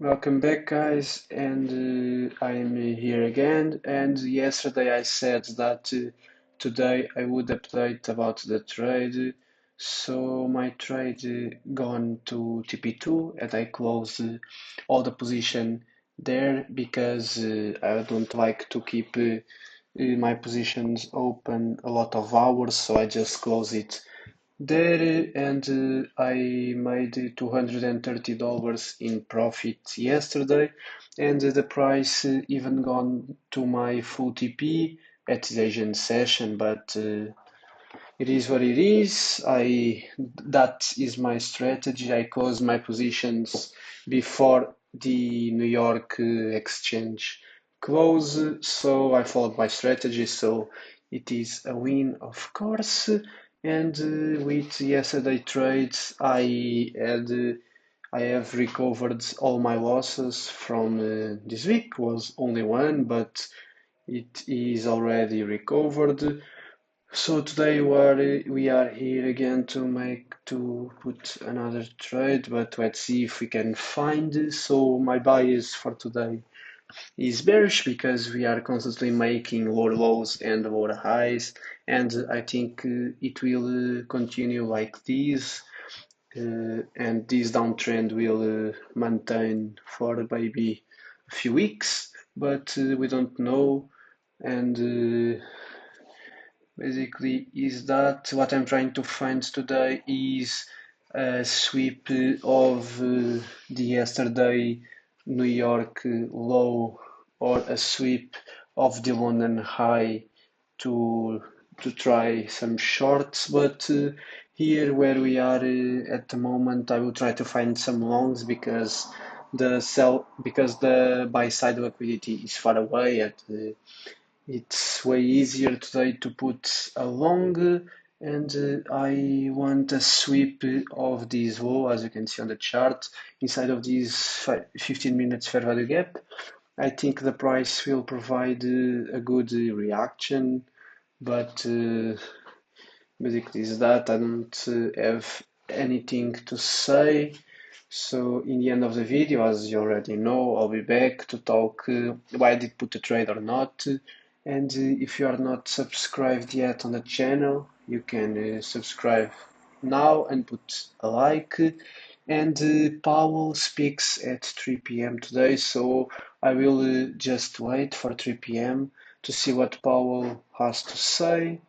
Welcome back, guys, and I'm here again. And yesterday I said that today I would update about the trade. So my trade gone to TP2, and I closed all the position there because I don't like to keep my positions open a lot of hours, so I just close it there, and I made $230 in profit yesterday, and the price even gone to my full TP at the Asian session, but it is what it is. That is my strategy. I close my positions before the New York exchange close, so I followed my strategy. So it is a win, of course. And with yesterday trades, I have recovered all my losses from this week. Was only one, but it is already recovered. So today we are here again to put another trade, but let's see if we can find this. So my bias for today is bearish because we are constantly making lower lows and lower highs, and I think it will continue like this, and this downtrend will maintain for maybe a few weeks, but we don't know, and basically is that what I'm trying to find today is a sweep of the yesterday New York low, or a sweep of the London high to try some shorts, but here where we are at the moment, I will try to find some longs because the buy side liquidity is far away. It's way easier today to put a long, and I want a sweep of this low, as you can see on the chart, inside of this 15 minutes fair value gap. I think the price will provide a good reaction, but basically is that I don't have anything to say. So in the end of the video, as you already know, I'll be back to talk why I did put the trade or not. And if you are not subscribed yet on the channel, you can subscribe now and put a like. And Powell speaks at 3 p.m. today, so I will just wait for 3 p.m. to see what Powell has to say,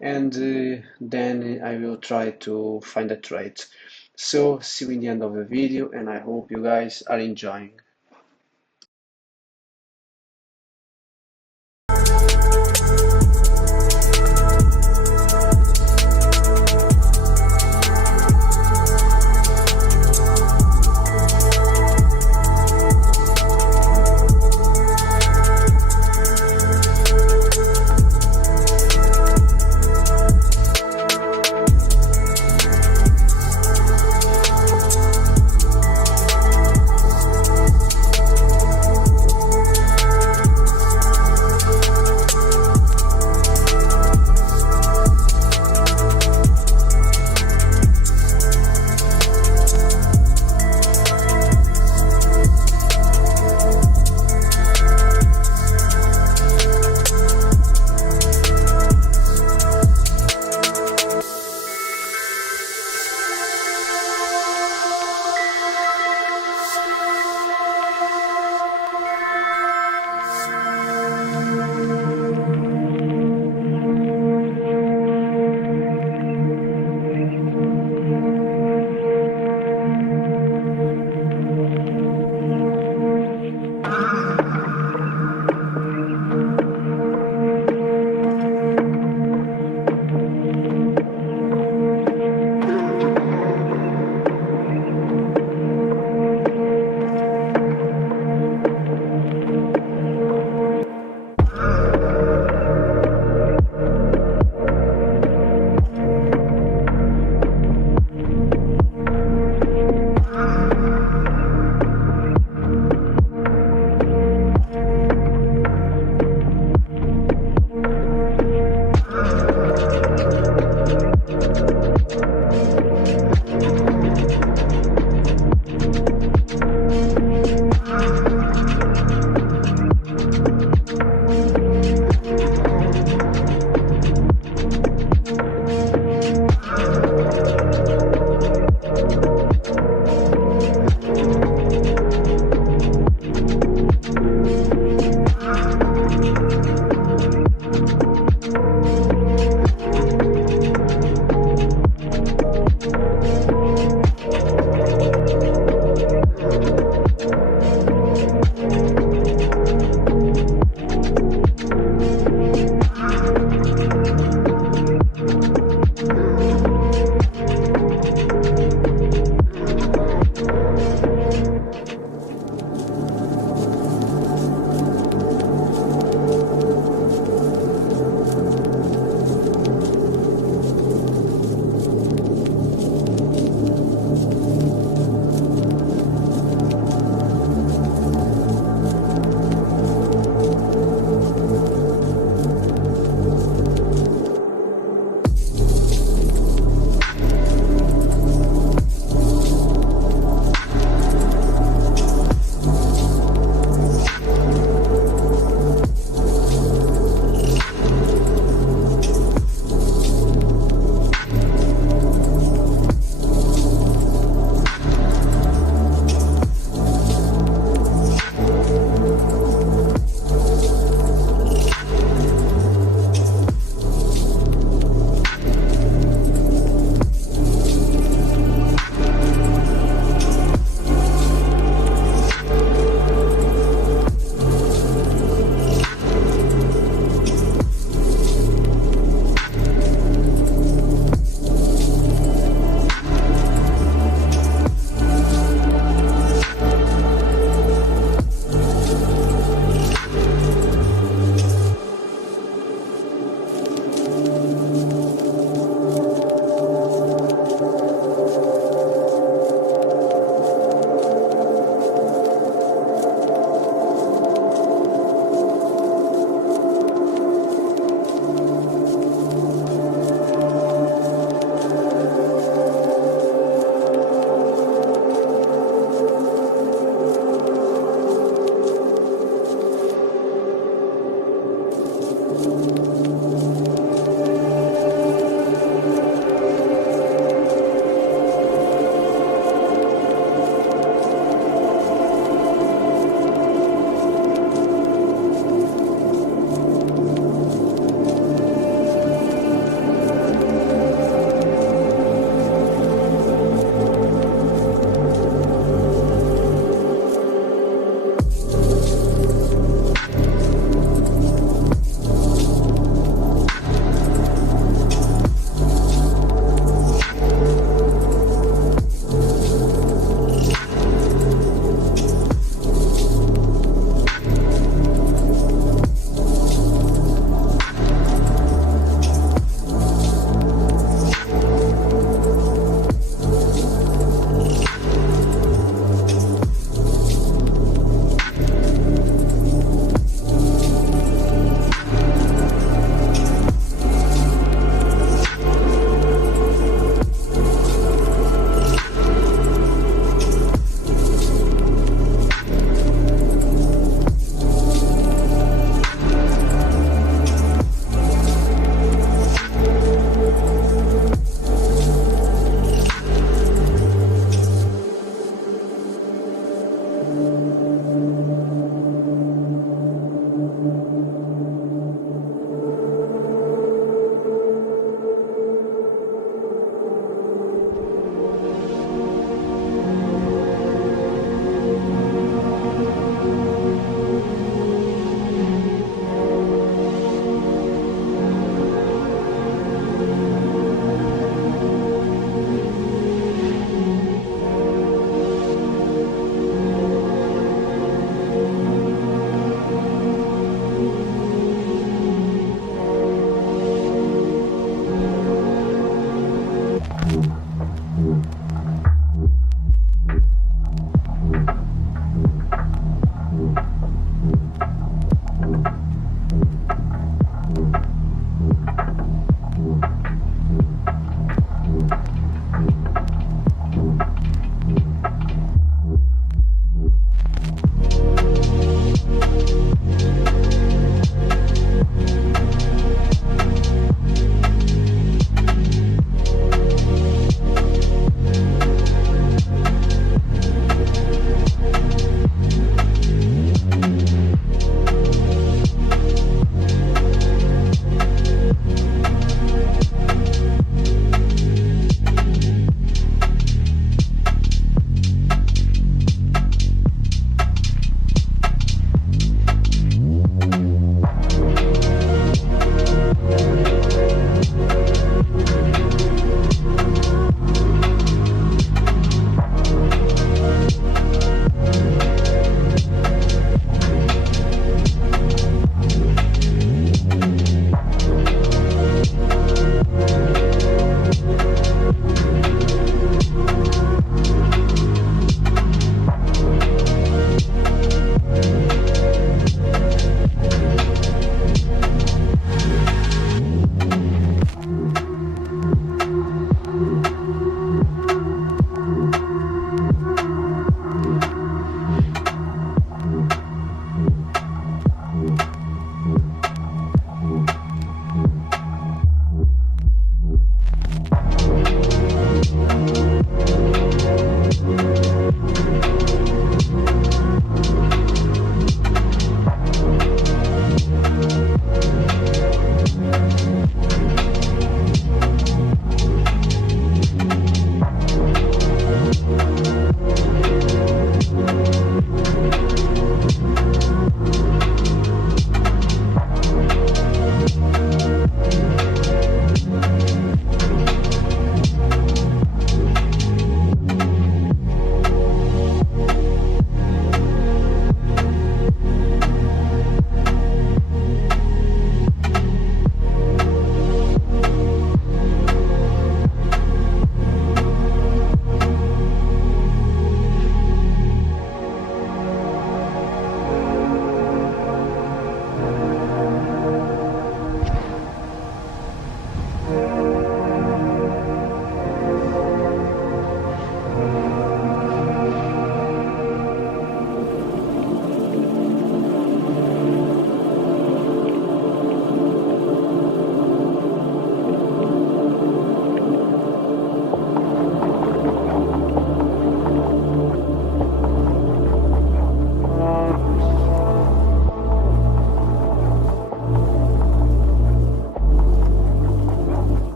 and then I will try to find a trade. So see you in the end of the video, and I hope you guys are enjoying.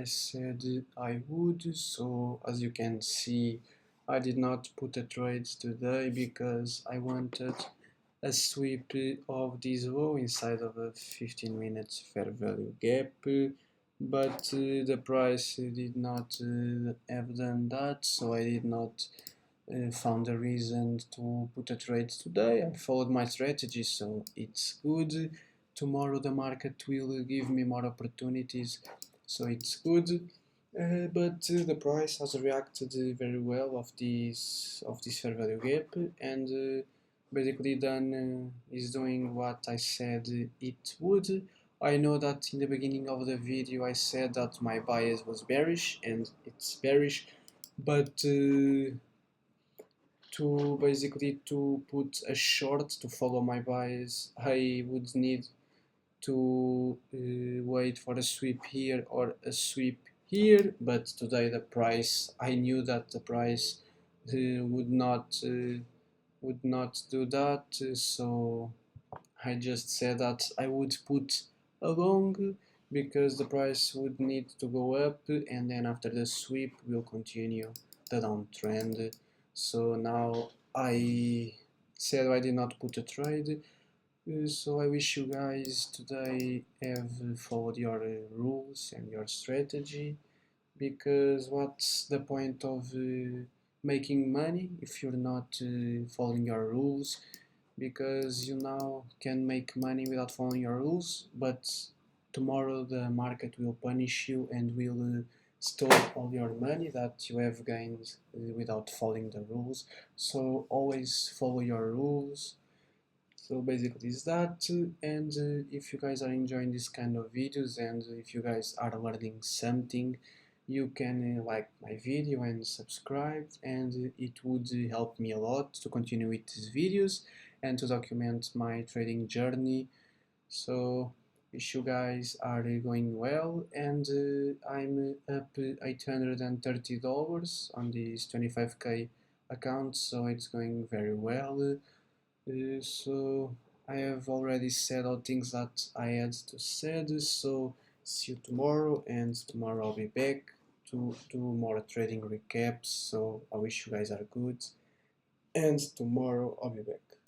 I said I would. So as you can see, I did not put a trade today because I wanted a sweep of this low inside of a 15 minutes fair value gap, but the price did not have done that, so I did not found a reason to put a trade today. I followed my strategy, so it's good. Tomorrow the market will give me more opportunities, so it's good. But the price has reacted very well of this fair value gap, and basically then is doing what I said it would. I know that in the beginning of the video I said that my bias was bearish, and it's bearish, but to basically to put a short to follow my bias, I would need to wait for a sweep here or a sweep here, but today the price, I knew that the price would not do that, so I just said that I would put a long because the price would need to go up, and then after the sweep will continue the downtrend. So now I said I did not put a trade. So I wish you guys today have followed your rules and your strategy, because what's the point of making money if you're not following your rules? Because you now can make money without following your rules, but tomorrow the market will punish you and will steal all your money that you have gained without following the rules. So always follow your rules. So basically is that, and if you guys are enjoying this kind of videos and if you guys are learning something, you can like my video and subscribe, and it would help me a lot to continue with these videos and to document my trading journey. So wish you guys are going well, and I'm up $830 on this 25k account, so it's going very well. So I have already said all things that I had to say, so see you tomorrow, and tomorrow I'll be back to do more trading recaps. So I wish you guys are good, and tomorrow I'll be back.